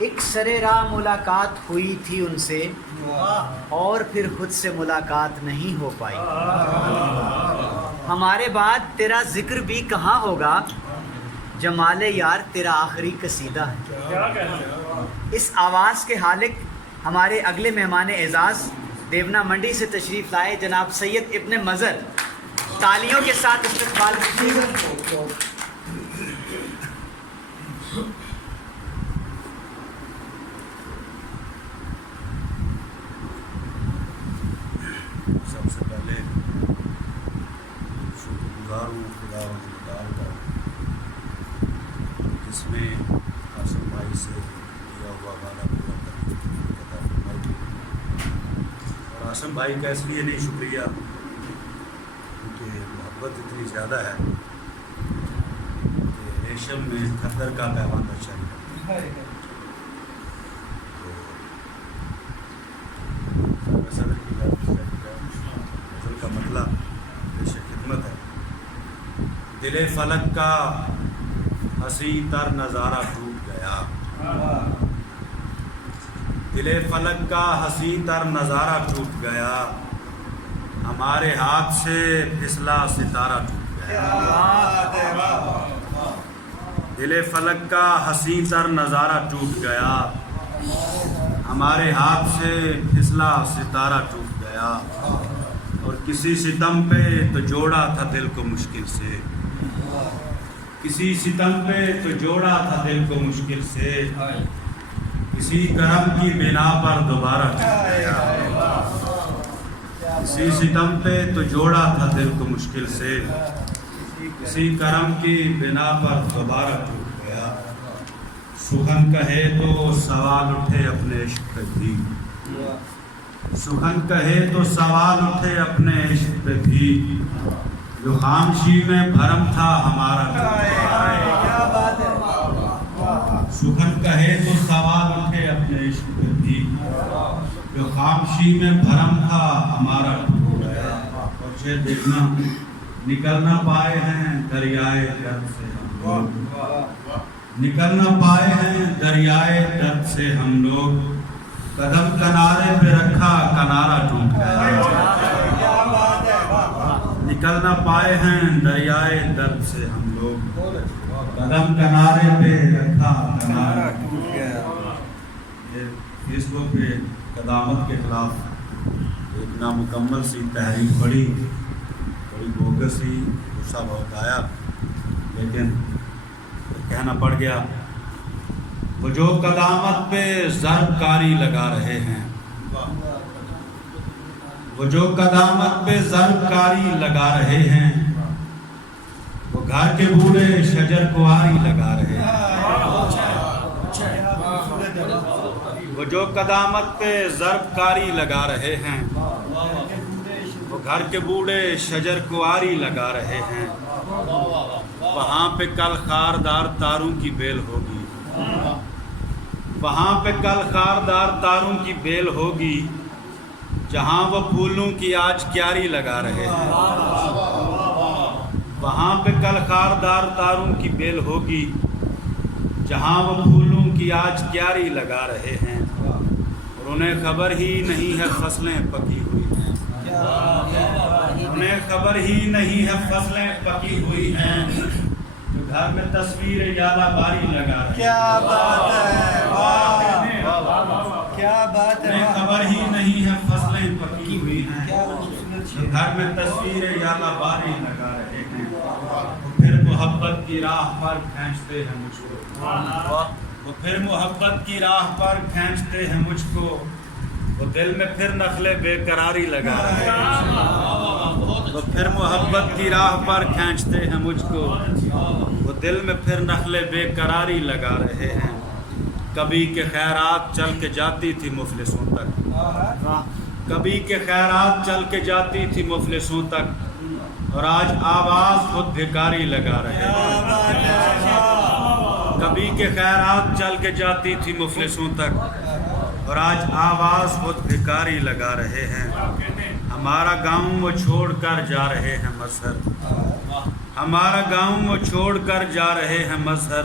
ایک سرے راہ ملاقات ہوئی تھی ان سے اور پھر خود سے ملاقات نہیں ہو پائی. ہمارے بعد تیرا ذکر بھی کہاں ہوگا، جمال یار تیرا آخری قصیدہ ہے. اس آواز کے حالق ہمارے اگلے مہمان اعزاز دیونا منڈی سے تشریف لائے جناب سید ابن مظہر. تالیوں کے ساتھ استقبال کیجیے. سب سے پہلے شکر گزار ہوں خدا و مختار کا، جس نے قاسم بھائی سے دیا ہوا وعدہ پورا کرنے کی عطا فرمائی. اور قاسم بھائی کا اس لیے نہیں شکریہ کیونکہ محبت اتنی زیادہ ہے کہ ریشم میں کھدر کا پیوند اچھا نہیں ہے. صدر کی غزل کا مطلب پیش خدمت ہے. دل فلک کا حسین تر نظارہ ٹوٹ گیا، دل فلک کا حسین تر نظارہ ٹوٹ گیا، ہمارے ہاتھ سے پھسلا ستارہ ٹوٹ گیا. دل فلک کا حسین تر نظارہ ٹوٹ گیا، ہمارے ہاتھ سے پھسلا ستارہ ٹوٹ گیا. اور کسی ستم پہ تو جوڑا تھا دل کو مشکل سے، کسی ستم پہ تو جوڑا تھا دل کو مشکل سے، کسی کرم کی بنا پر دوبارہ ٹوٹ گیا. کسی ستم پہ تو جوڑا تھا دل کو مشکل سے، کسی کرم کی بنا پر دوبارہ ٹوٹ گیا. سخن کہے تو سوال اٹھے اپنے عشق پہ بھی، سخن کہے تو سوال اٹھے اپنے عشق پہ بھی، جو خاموشی میں بھرم تھا ہمارا ٹوٹ گیا. سخن کہے تو سوال اٹھے اپنے عشق پہ بھی، جو خاموشی میں بھرم تھا ہمارا ٹوٹ گیا. اور یہ دیکھنا نکل نہ پائے ہیں دریائے درد سے ہم لوگ، نکل نہ پائے ہیں دریائے درد سے ہم لوگ، قدم کنارے پہ رکھا کنارہ ٹوٹ گیا. نکل نہ پائے ہیں دریائے درد سے ہم لوگ، قدم کنارے پہ رکھا کنارہ ٹوٹ گیا. یہ فیس بک پہ قدامت کے خلاف ایک نامکمل سی تحریر پڑھی، بڑی بوگس سی، غصہ بہت آیا لیکن کہنا پڑ گیا. وہ جو قدامت پہ ضرب کاری لگا رہے ہیں، وہ جو قدامت پہ ضرب کاری لگا رہے ہیں، وہ گھر کے بوڑھے شجر کو آری لگا رہے ہیں. وہ جو قدامت پہ ضرب کاری لگا رہے ہیں، وہ گھر کے بوڑھے شجر کو آری لگا رہے ہیں. وہاں پہ کل خاردار تاروں کی بیل ہوگی، وہاں پہ کل خاردار تاروں کی بیل ہوگی، جہاں وہ پھولوں کی آج کیاری لگا رہے ہیں. وہاں پہ کل خاردار تاروں کی بیل ہوگی، جہاں وہ پھولوں کی آج کیاری لگا رہے ہیں. اور انہیں خبر ہی نہیں ہے فصلیں پکی ہوئی ہیں، انہیں خبر ہی نہیں ہے فصلیں پکی ہوئی ہیں، جو گھر میں تصویر یالا باری لگا رہے ہیں. کیا بات ہے، واہ کیا بات ہے. انہیں خبر ہی نہیں ہے فصلیں پکی ہوئی ہیں، جو گھر میں تصویر یالا باری لگا رہے ہیں. پھر محبت کی راہ پر کھینچتے ہیں مجھ کو، وہ پھر محبت کی راہ پر کھینچتے ہیں مجھ کو، وہ دل میں پھر نخلے بے قراری لگا رہے ہیں. وہ پھر محبت کی راہ پر کھینچتے ہیں مجھ کو، وہ دل میں پھر نخلے بے قراری لگا رہے ہیں. کبھی کہ خیرات چل کے جاتی تھی مفلسوں تک، کبھی کہ خیرات چل کے جاتی تھی مفلسوں تک، اور آج آواز خود بھکاری لگا رہے ہیں. کبھی کہ خیرات چل کے جاتی تھی مفلسوں تک، اور آج آواز خود بھکاری لگا رہے ہیں. ہمارا گاؤں وہ چھوڑ کر جا رہے ہیں مظہر، ہمارا گاؤں وہ چھوڑ کر جا رہے ہیں مظہر،